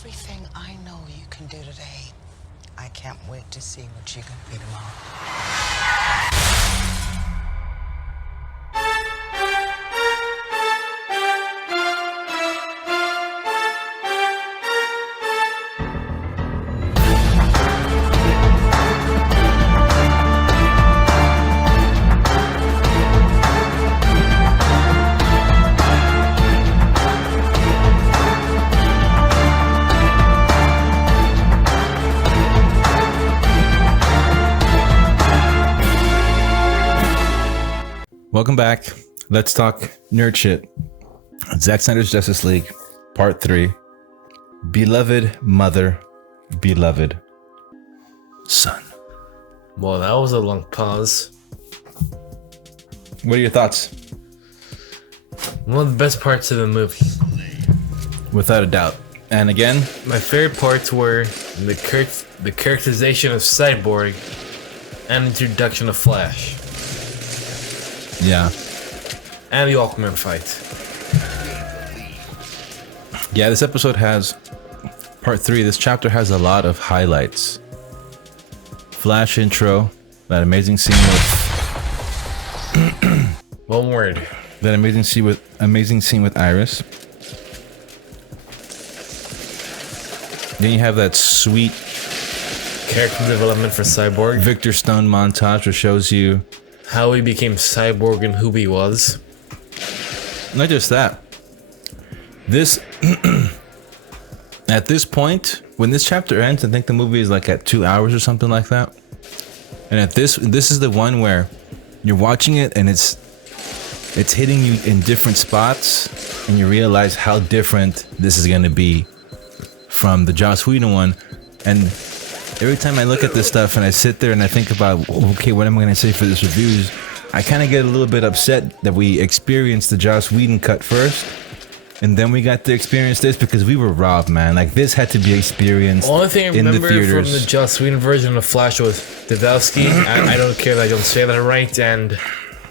everything I know you can do today. I can't wait to see what you can be tomorrow. Welcome back. Let's talk nerd shit. Zack Snyder's Justice League, Part 3. Beloved mother, beloved son. Well, that was a long pause. What are your thoughts? One of the best parts of the movie. Without a doubt. And again, My favorite parts were the characterization of Cyborg and introduction of Flash. yeah. And the Aquaman fight. Yeah, this episode has, Part 3, this chapter has a lot of highlights. Flash intro, that amazing scene with... One word. That amazing scene with Iris. Then you have that sweet Character development for Cyborg. Victor Stone montage, which shows you How he became Cyborg and who he was. not just that. This at this point, when this chapter ends, I think the movie is like at 2 hours or something like that. And at this is the one where you're watching it and it's hitting you in different spots, and you realize how different this is going to be from the Joss Whedon one. And every time I look at this stuff and I sit there and I think about, okay, what am I going to say for this reviews? I kind of get a little bit upset that we experienced the Joss Whedon cut first, and then we got to experience this because we were robbed, man. Like, this had to be experienced The only thing I in the remember from theaters. the Joss Whedon version of Flash was Davowski. I don't care that I don't say that right. And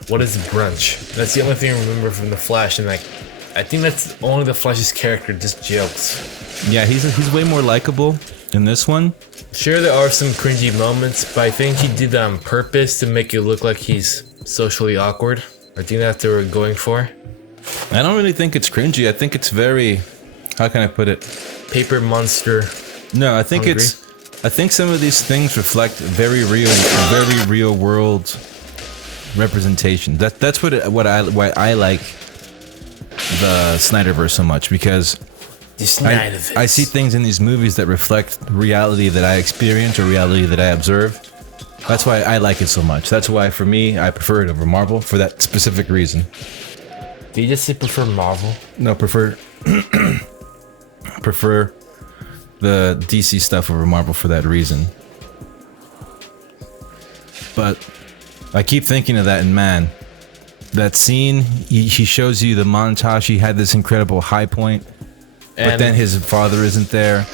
what is brunch? That's the only thing I remember from the Flash. And like, I think that's only the Flash's character, just jokes. Yeah, he's way more likable in this one. Sure, there are some cringy moments, but I think he did that on purpose to make it look like he's socially awkward. I think that's what they were going for. I don't really think it's cringy. I think it's very, how can I put it? Paper monster. No, I think Hungry? I think some of these things reflect very real world representation. That's why I like the Snyderverse so much, because I see things in these movies that reflect reality that I experience or reality that I observe. That's why I like it so much. That's why, for me, I prefer it over Marvel for that specific reason. Do you just say prefer Marvel? No, prefer the DC stuff over Marvel for that reason. But I keep thinking of that, and man, that scene, he shows you the montage. He had this incredible high point, but then his father isn't there,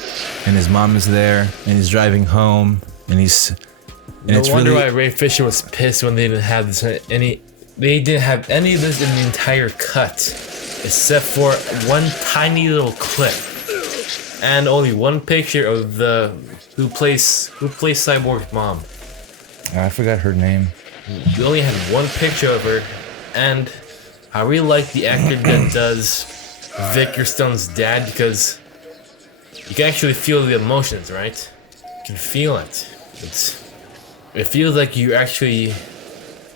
and his mom is there, and he's driving home, and he's... And No it's wonder really, why Ray Fisher was pissed when they didn't have this any. They didn't have any of this in the entire cut, except for one tiny little clip, and only one picture of the who plays Cyborg's mom. I forgot her name. You only had one picture of her, and I really like the actor that does Victor Stone's dad, because you can actually feel the emotions, right? You can feel it. It feels like you're actually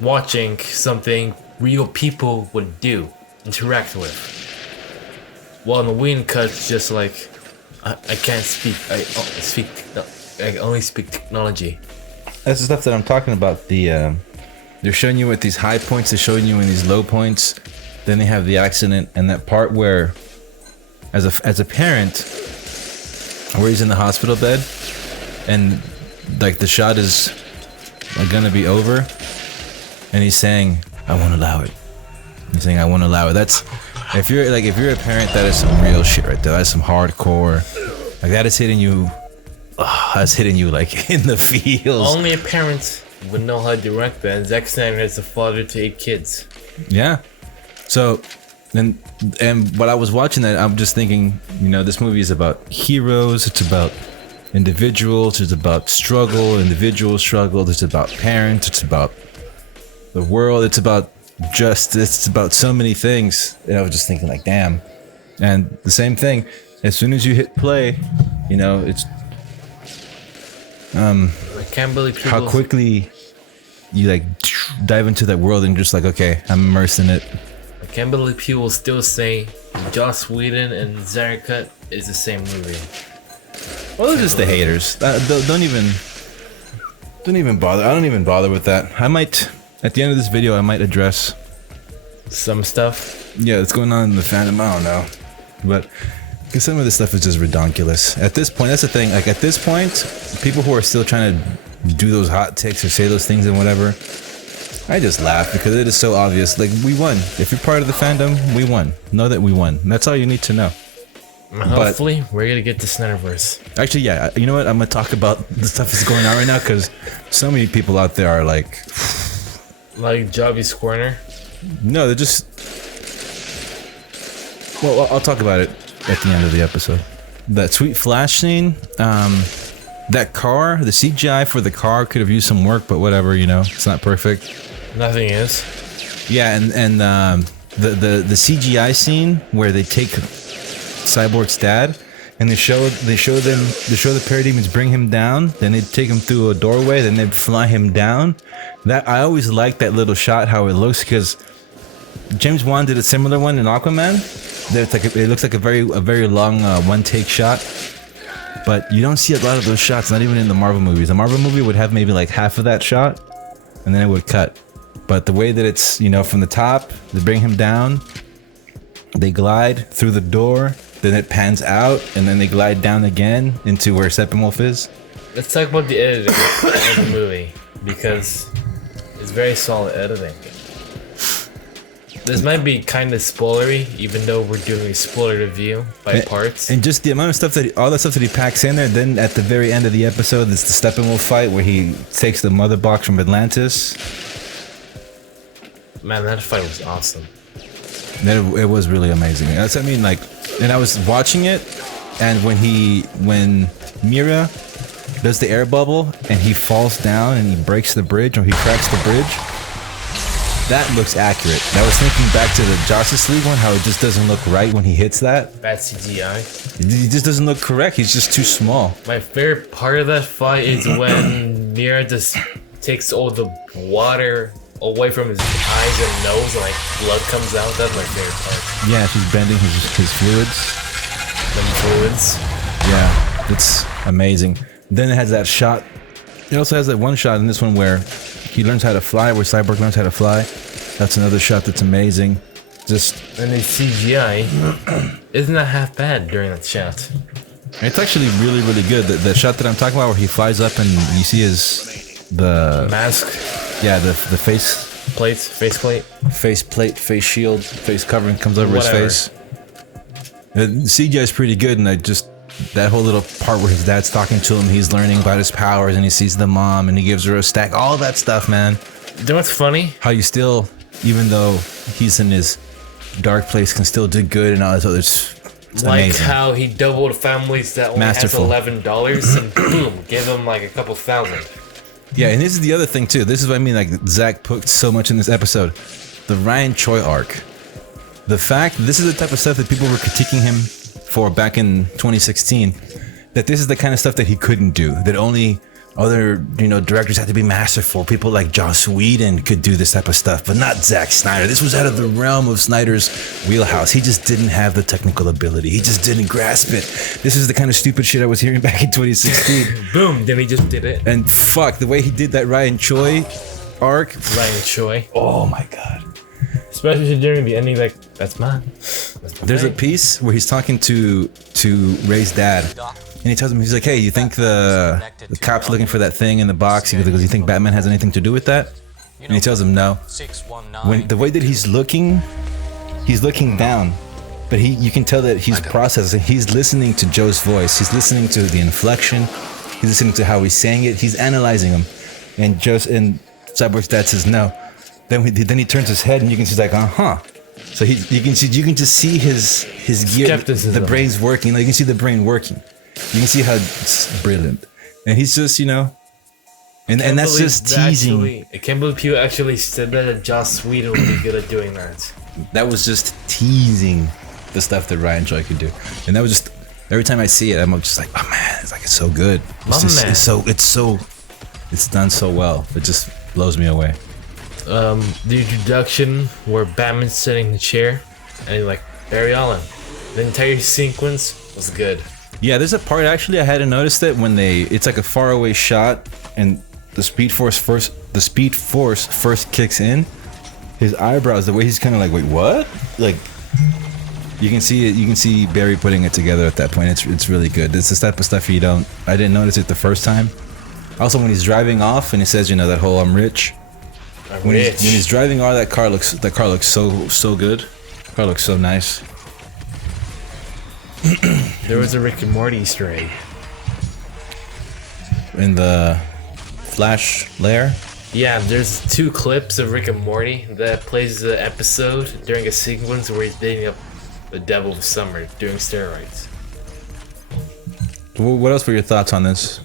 watching something real people would do, interact with. While in the Whedon cut, it's just like, I can't speak. I only speak technology. That's the stuff that I'm talking about. They're showing you at these high points, they're showing you in these low points. Then they have the accident, and that part where, as a parent, where he's in the hospital bed, and like the shot is gonna be over, and he's saying, "I won't allow it." He's saying, "I won't allow it." That's if you're a parent, that is some real shit right there. That's some hardcore. Like, that is hitting you. That's hitting you like in the feels. Only a parent would know how to direct that. And Zack Snyder is a father to 8 kids. Yeah. So And while I was watching that, I'm just thinking, you know, this movie is about heroes. It's about individuals. It's about struggle, individual struggle. It's about parents. It's about the world. It's about justice. It's about so many things. And I was just thinking, like, damn. And the same thing. As soon as you hit play, you know, it's I can't believe how quickly you like dive into that world and just like, okay, I'm immersed in it. I can't believe people still say Joss Whedon and Zack is the same movie. Well, they're just the haters. Don't even bother. I don't even bother with that. I might, at the end of this video, I might address Some stuff. yeah, that's going on in the fandom. I don't know, but because some of this stuff is just redonkulous. At this point, that's the thing. Like at this point, people who are still trying to do those hot takes or say those things and whatever, I just laugh because it is so obvious. Like, we won. If you're part of the fandom, we won. Know that we won. And that's all you need to know. Hopefully, we're gonna get the Snyderverse. Actually, yeah. You know what? I'm gonna talk about the stuff that's going on right now because so many people out there are like Jobby's Corner. no, they're just. Well, I'll talk about it at the end of the episode. That sweet flash scene, that car, the CGI for the car could have used some work, but whatever, you know, it's not perfect. Nothing is. Yeah, and the CGI scene where they take Cyborg's dad and they show the parademons bring him down, then they take him through a doorway, then they fly him down. That I always like that little shot, how it looks, because James Wan did a similar one in Aquaman. It looks like a very long one take shot, but you don't see a lot of those shots, not even in the Marvel movies. A Marvel movie would have maybe like half of that shot, and then it would cut. But the way that it's, you know, from the top, they bring him down, they glide through the door, then it pans out, and then they glide down again into where Steppenwolf is. Let's talk about the editing of the movie, because it's very solid editing. This might be kind of spoilery, even though we're doing a spoiler review by parts. And just the amount of stuff all the stuff that he packs in there. Then at the very end of the episode, it's the Steppenwolf fight where he takes the mother box from Atlantis. Man, that fight was awesome. It was really amazing. That's, I mean, like, and I was watching it, and when Mira does the air bubble and he falls down and he breaks the bridge or he cracks the bridge, that looks accurate. And I was thinking back to the Justice League one, how it just doesn't look right when he hits that. Bad CGI. He just doesn't look correct. He's just too small. My favorite part of that fight is when Mira just takes all the water away from his eyes and nose, and like blood comes out. That's my favorite part. Yeah, she's bending his fluids. Them fluids. Yeah, it's amazing. Then it has that shot. It also has that one shot in this one where he learns how to fly, where Cyborg learns how to fly. That's another shot that's amazing. Just and the CGI isn't that half bad during that shot. It's actually really, really good. The shot that I'm talking about where he flies up and you see the mask. Yeah, the face plate, face shield, face covering comes over his face. The CGI is pretty good, and that whole little part where his dad's talking to him, he's learning about his powers, and he sees the mom, and he gives her a stack. All that stuff, man. You know what's funny? How you still, even though he's in his dark place, can still do good and all this other. It's like amazing. How he doubled families that only Masterful. has $11, and boom, give them like a couple thousand. Yeah, and this is the other thing too. This is what I mean. Like, Zack put so much in this episode. The Ryan Choi arc. The fact this is the type of stuff that people were critiquing him for back in 2016. That this is the kind of stuff that he couldn't do. That only other, directors had to be masterful. People like Joss Whedon could do this type of stuff, but not Zack Snyder. This was out of the realm of Snyder's wheelhouse. He just didn't have the technical ability. He just didn't grasp it. This is the kind of stupid shit I was hearing back in 2016. Boom, then he just did it. And fuck, the way he did that Ryan Choi arc. Ryan Choi. Oh my god. Especially during the ending, like, that's mine. There's a piece where he's talking to Ray's dad. And he tells him, he's like, hey, you think the cop's looking for that thing in the box? He goes, you think Batman has anything to do with that? And he tells him no. When the way that he's looking down. But you can tell that he's processing. He's listening to Joe's voice. He's listening to the inflection. He's listening to how he's saying it. He's analyzing him. And Cyborg's dad says no. Then he turns his head and you can see, he's like, uh-huh. So you can just see his gear, Skepticism. the brain's working. Like, you can see the brain working. You can see how it's brilliant, and he's just and that's just teasing. I can't believe people actually said that Joss Whedon would be good at doing that. That was just teasing the stuff that Ryan Joy could do, and that was just every time I see it, I'm just like, oh man, it's so good. It's done so well. It just blows me away. The introduction where Batman's sitting in the chair and he's like, Barry Allen. The entire sequence was good. Yeah, there's a part actually I hadn't noticed it when it's like a faraway shot and the Speed Force first kicks in. His eyebrows, the way he's kind of like, wait, what? Like, you can see it. You can see Barry putting it together at that point. It's really good. It's the type of stuff I didn't notice it the first time. Also, when he's driving off and he says, that whole "I'm rich." When he's driving off, that car looks so good. The car looks so nice. There was a Rick and Morty Easter egg in the Flash lair. Yeah, there's 2 clips of Rick and Morty that plays the episode during a sequence where he's dating up the Devil of Summer doing steroids. What else were your thoughts on this?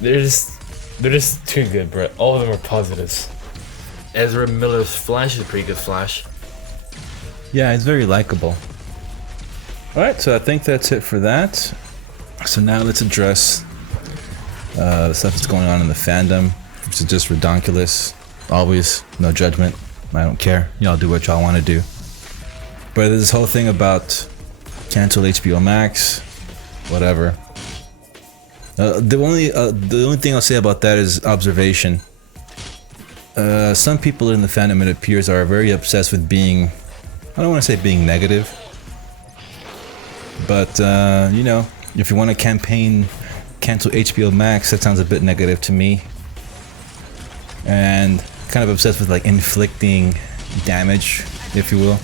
They're just too good, bro. All of them are positives. Ezra Miller's Flash is a pretty good Flash. Yeah, it's very likable. Alright, so I think that's it for that. So now let's address the stuff that's going on in the fandom, which is just redonkulous. Always, no judgment. I don't care. Y'all do what y'all want to do. But there's this whole thing about cancel HBOMAX, whatever. The only thing I'll say about that is observation. Some people in the fandom, it appears, are very obsessed with being, I don't want to say being negative, but if you want to campaign cancel HBO Max, that sounds a bit negative to me, and kind of obsessed with like inflicting damage, if you will.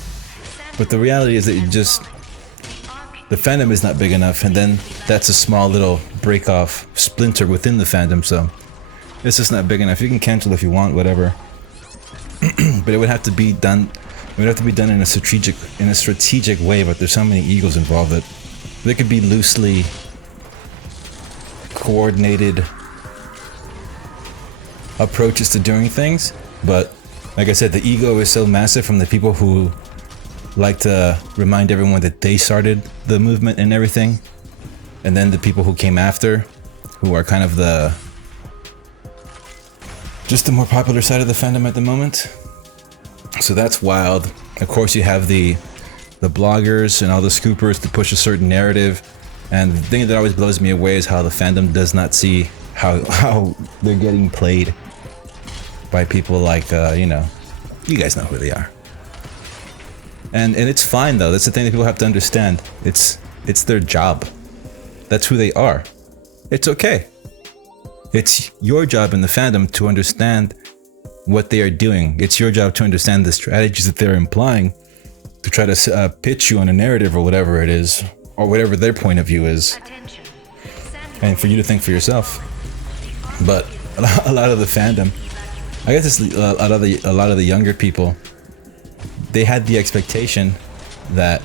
But the reality is that the fandom is not big enough, and then that's a small little break off splinter within the fandom, so it's just not big enough. You can cancel if you want, whatever. But it would have to be done. It would have to be done in a strategic way. But there's so many egos involved that there could be loosely coordinated approaches to doing things. But like I said, the ego is so massive from the people who like to remind everyone that they started the movement and everything, and then the people who came after, who are kind of the more popular side of the fandom at the moment. So that's wild. Of course, you have the bloggers and all the scoopers to push a certain narrative, and the thing that always blows me away is how the fandom does not see how they're getting played by people like you guys know who they are. And it's fine though. That's the thing that people have to understand. It's their job. That's who they are. It's okay. It's your job in the fandom to understand what they are doing. It's your job to understand the strategies that they're implying to try to pitch you on a narrative or whatever it is, or whatever their point of view is, and for you to think for yourself. But a lot of the fandom, I guess it's a lot of the younger people, they had the expectation that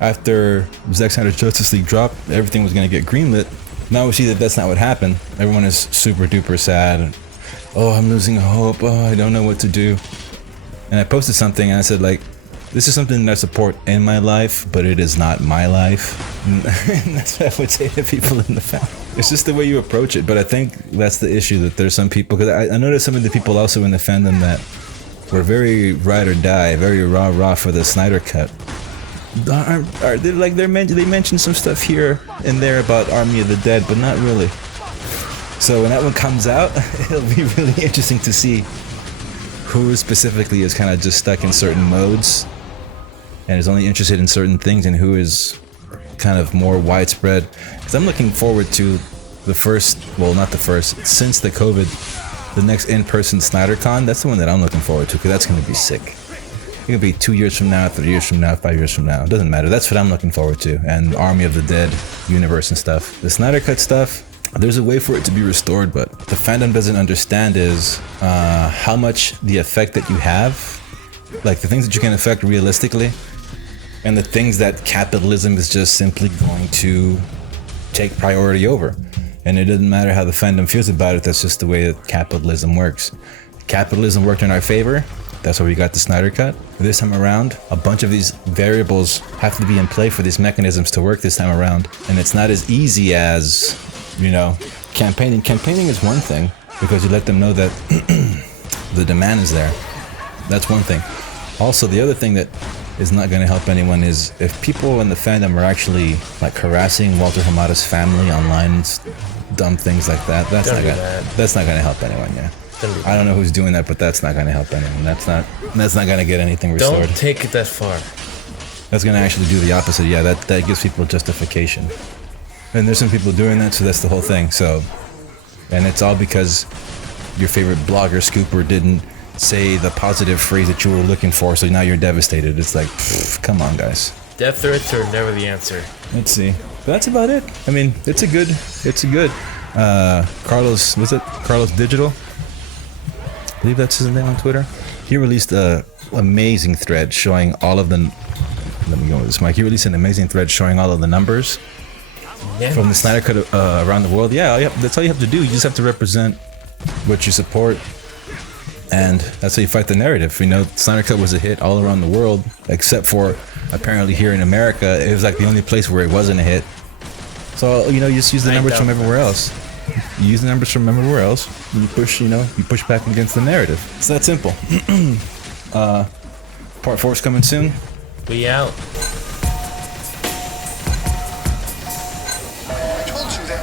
after Zack Snyder's Justice League dropped, everything was going to get greenlit. Now we see that that's not what happened. Everyone is super duper sad. Oh, I'm losing hope. Oh, I don't know what to do. And I posted something and I said, like, this is something that I support in my life, but it is not my life. And that's what I would say to people in the family. It's just the way you approach it. But I think that's the issue, that there's some people, because I noticed some of the people also in the fandom that were very ride or die, very rah for the Snyder cut. They mentioned some stuff here and there about Army of the Dead, but not really. So when that one comes out, it'll be really interesting to see who specifically is kind of just stuck in certain modes and is only interested in certain things, and who is kind of more widespread. Because I'm looking forward to since the COVID, the next in-person SnyderCon. That's the one that I'm looking forward to, because that's going to be sick. It could be 2 years from now, 3 years from now, 5 years from now. It doesn't matter. That's what I'm looking forward to. And Army of the Dead universe and stuff. The Snyder Cut stuff, there's a way for it to be restored, but the fandom doesn't understand is how much the effect that you have, like the things that you can affect realistically, and the things that capitalism is just simply going to take priority over. And it doesn't matter how the fandom feels about it, that's just the way that capitalism works. Capitalism worked in our favor, that's why we got the Snyder Cut. This time around, a bunch of these variables have to be in play for these mechanisms to work this time around. And it's not as easy as, you know, campaigning. Campaigning is one thing, because you let them know that the demand is there. That's one thing. Also, the other thing that is not going to help anyone is if people in the fandom are actually like harassing Walter Hamada's family online, dumb things like that. That's not going to help anyone. Yeah, I don't know who's doing that, but that's not going to help anyone. That's not going to get anything restored. Don't take it that far. That's going to actually do the opposite. Yeah, that gives people justification. And there's some people doing that, so that's the whole thing. So, and it's all because your favorite blogger scooper didn't say the positive phrase that you were looking for, so now you're devastated. It's like, come on, guys. Death threats are never the answer. Let's see. But that's about it. I mean, it's a good Carlos, was it Carlos Digital? I believe that's his name on Twitter. He released a amazing thread showing all of the, let me go with this mic. He released an amazing thread showing all of the numbers from the Snyder Cut around the world. Yeah, that's all you have to do. You just have to represent what you support, and that's how you fight the narrative. You know, Snyder Cut was a hit all around the world, except for apparently here in America. It was like the only place where it wasn't a hit. So, you know, you just use the numbers from everywhere else. You use the numbers from everywhere else, and you push back against the narrative. It's that simple. Part 4 is coming soon. We out. I told you that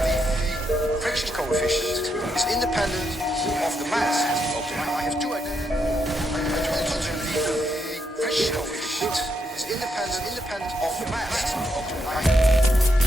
the friction coefficient is independent of the mass. I have two ideas. I told you the friction coefficient is independent of the mass.